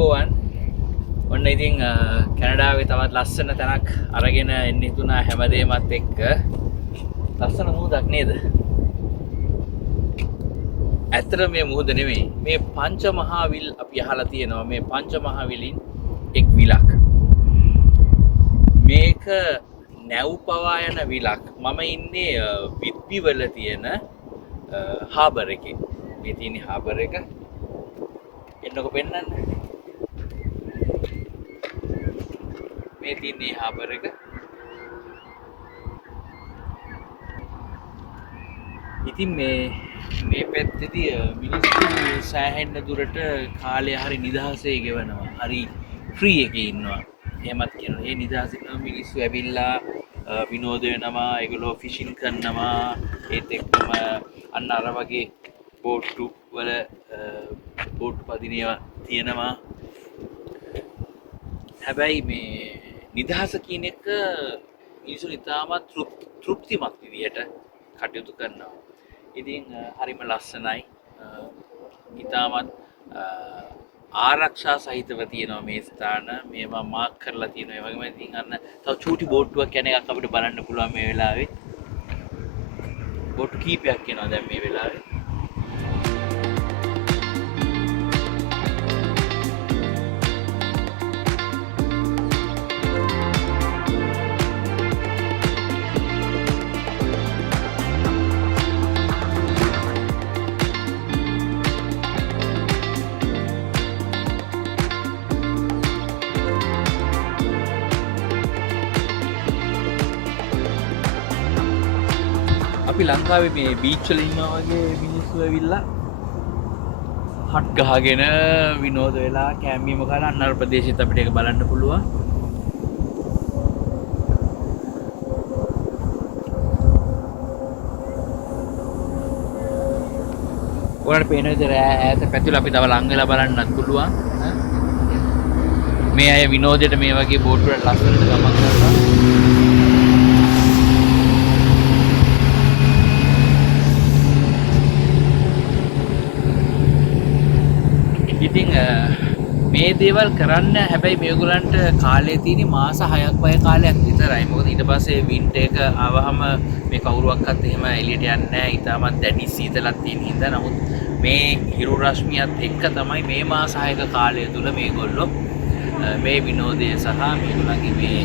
අයිබෝවන් ඔන්න ඉතින් කැනඩාවේ තවත් ලස්සන තැනක් අරගෙන එන්න හිතුණා හැමදේමත් එක්ක ලස්සන මුහුදක් නේද? ඇත්තට මේ මුහුද නෙමෙයි මේ පංචමහාවිල් අපි අහලා තියෙනවා මේ පංචමහාවිලින් එක් විලක්. මේක නැව් පවා යන විලක්. මම ඉන්නේ විත්බි වල තියෙන හාබර් එකේ. මේ තියෙන හාබර් එක එන්නකො පෙන්නන්න. මේ තියෙන්නේ හාබර් එක. ඉතින් මේ පැත්තේදී මිනිස්සු සෑහෙන්න දුරට කාලය හරි නිදහසේ ගෙවනවා. හරි ෆ්‍රී එකේ ඉන්නවා. එහෙමත් කියනවා. මේ නිදහසේ ඉන්න මිනිස්සු ඇවිල්ලා විනෝද වෙනවා. ඒගොල්ලෝ ෆිෂින් කරනවා. ඒත් එක්කම අන්න අර වගේ බෝට්ටු වල බෝට්ටු පදිනවා තියෙනවා. හැබැයි මේ නිදහස කියන එක මිනිස්සු ඉතාමත් තෘප්තිමත් විදියට කටයුතු කරනවා. ඉතින් හරිම ලස්සනයි. ඉතාමත් ආරක්ෂා සහිතව තියෙනවා මේ ස්ථාන. මේවා මාක් කරලා තියෙනවා. ඒ වගේම ඉතින් අන්න තව චූටි බෝට්ටුවක් යන එකක් අපිට බලන්න පුළුවන් මේ වෙලාවේ. බෝට්ටු කීපයක් එනවා දැන් මේ වෙලාවේ. අපි ලංකාවේ මේ බීච් වල ඉන්නවා වගේ මිනිස්සු ඇවිල්ලා හට් ගහගෙන විනෝද වෙලා කෑම බීම කාලා අන්න අර ප්‍රදේශෙත් අපිට ඒක බලන්න පුළුවන්. ඔයාලට පේන විදිහට ඈත පැතිවල අපි තව ලං වෙලා බලන්නත් පුළුවන්. මේ අය විනෝදයට මේ වගේ බෝට් වල ලස්සනට ගමන් කරනවා. ඉතින් මේ දේවල් කරන්න හැබැයි මේගොල්ලන්ට කාලේ තියෙන මාස 6ක් වගේ කාලයක් විතරයි. මොකද ඊට පස්සේ වින්ටර් එක ආවහම මේ කවුරුවක්වත් එහෙම එළියට යන්නේ නැහැ. ඊටමත් දැඩි සීතලක් තියෙන හින්දා. නමුත් මේ හිරු රශ්මියත් එක්ක තමයි මේ මාස 6ක කාලය තුල මේගොල්ලෝ මේ විනෝදය සහ මේගොල්ලන්ගේ මේ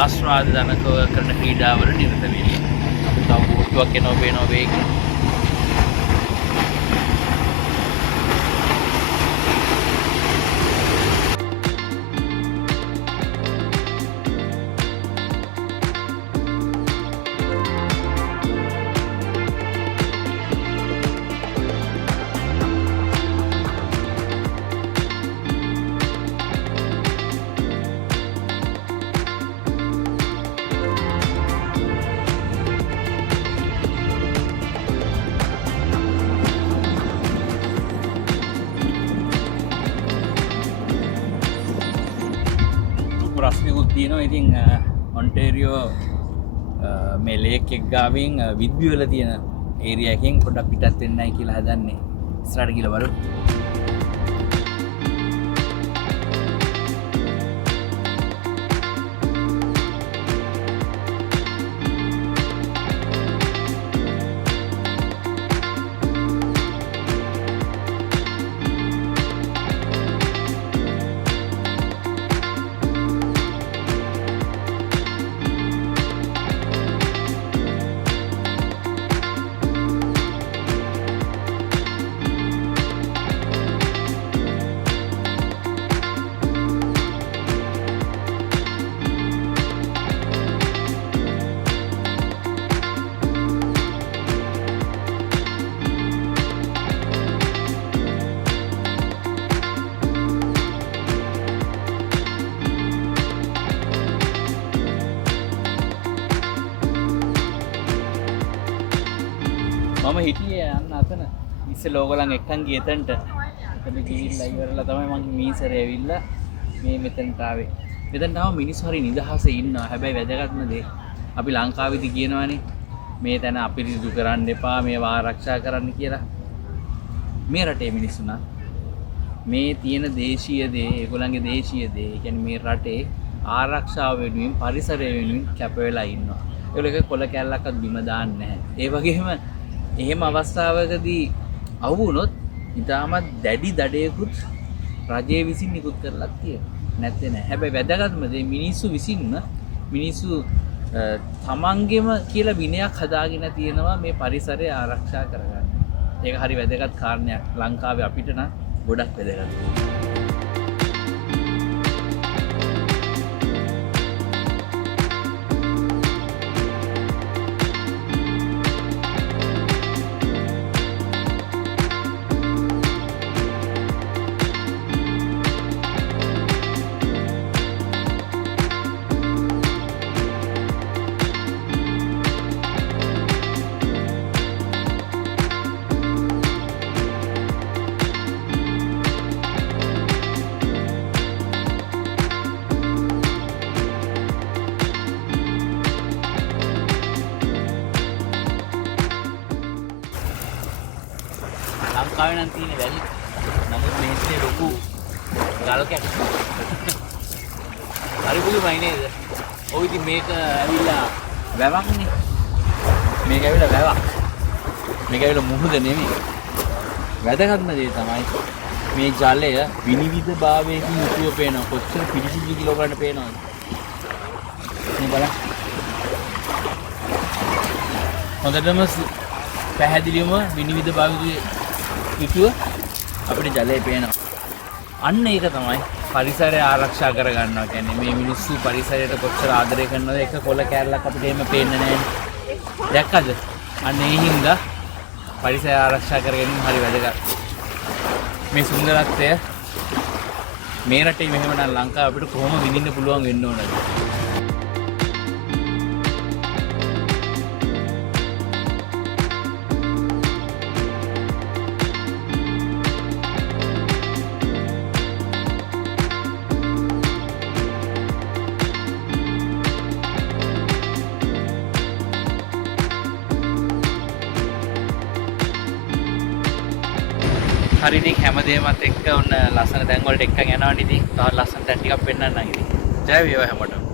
ආස්වාදනකව කරන ක්‍රීඩාවල නිරත වෙන්නේ. අපි තව බෝට්ටුවක් එනවා පේනවා වේගෙන්. ප්‍රශ්නකුත් තියෙනවා. ඉතින් ඔන්ටේරියෝ මේ ලේක් එක ගාවින් විත්බි වල තියෙන ඒරියා එකෙන් පොඩ්ඩක් පිටත් වෙන්නයි කියලා හදන්නේ. ඉස්සරහට ගිහලා බලමු. මම හිටියේ යන්න අතන ඉස්සෙල්ලා ඕගලන් එක්කන් ගිය එතනට. එතන ගිහිල්ලා ඉවරලා තමයි මම මීසරේ ඇවිල්ලා මේ මෙතනට ආවේ. මෙතනට ආව මිනිස්සු හරි නිදහසේ ඉන්නවා. හැබැයි වැදගත්ම දේ අපි ලංකාවේදී කියනවානේ මේ තැන අපිරිසුදු කරන්න එපා, මේවා ආරක්ෂා කරන්න කියලා. මේ රටේ මිනිස්සු නම් මේ තියෙන දේශීය දේ, ඒගොල්ලන්ගේ දේශීය දේ, ඒ කියන්නේ මේ රටේ ආරක්ෂාව වෙනුවෙන්, පරිසරය වෙනුවෙන් කැප වෙලා ඉන්නවා. ඒගොල්ලෝ එක කොළ කැල්ලක්වත් බිම දාන්නේ නැහැ. ඒ වගේම එහෙම අවස්ථාවකදී අහු වුණොත් ඉතාමත් දැඩි දඩයකුත් රජයේ විසින් නිකුත් කරලා තියෙනවා. නැත්තේ නෑ. හැබැයි වැදගත්ම දේ මිනිස්සු විසින්ම මිනිස්සු තමන්ගෙම කියලා විනයක් හදාගෙන තියෙනවා මේ පරිසරය ආරක්ෂා කරගන්න. ඒක හරි වැදගත් කාරණයක්. ලංකාවේ අපිට නම් ගොඩක් වැදගත්. ලංකාවේ නම් තියෙන වැලි. නමුත් මේකේ ලොකු ගල් කැට. හරි පුදුමයි නේද? ඔය ඉතින් මේක ඇවිල්ලා වැවක්නේ. මේක ඇවිල්ලා වැවක්. මේක ඇවිල්ලා මුහුද නෙමෙයි. වැදගත්ම දේ තමයි මේ ජලය විනිවිද භාවයකින් යුතුව පේනවා. කොච්චර පිළිසිදු කියලා ඔයගලන්ට පේනවද? මේ බලන්න. හොඳටම පැහැදිලිවම විනිවිද භාවයකින් යුතුව අපිට ජලය පේනවා. අන්න ඒක තමයි පරිසරය ආරක්ෂා කරගන්නවා කියන්නේ. මේ මිනිස්සු පරිසරයට කොච්චර ආදරය කරනවද? එක කොළ කෑල්ලක් අපිට එහෙම පේන්නේ නැහැ. දැක්කද? අන්න ඒ හින්දා පරිසරය ආරක්ෂා කර ගැනීම හරි වැදගත්. මේ සුන්දරත්වය මේ රටේ මෙහෙම නම් ලංකාව අපිට කොහොම විඳින්න පුළුවන් වෙන්න ඕනද? හරි ඉතින් හැමදේමත් එක්ක ඔන්න ලස්සන තැන් වලට එක්කන් යනවනේ ඉතින්. තවත් ලස්සන තැන් ටිකක් පෙන්නන්නම් ඉතින්. ජය වේවා හැමෝටම.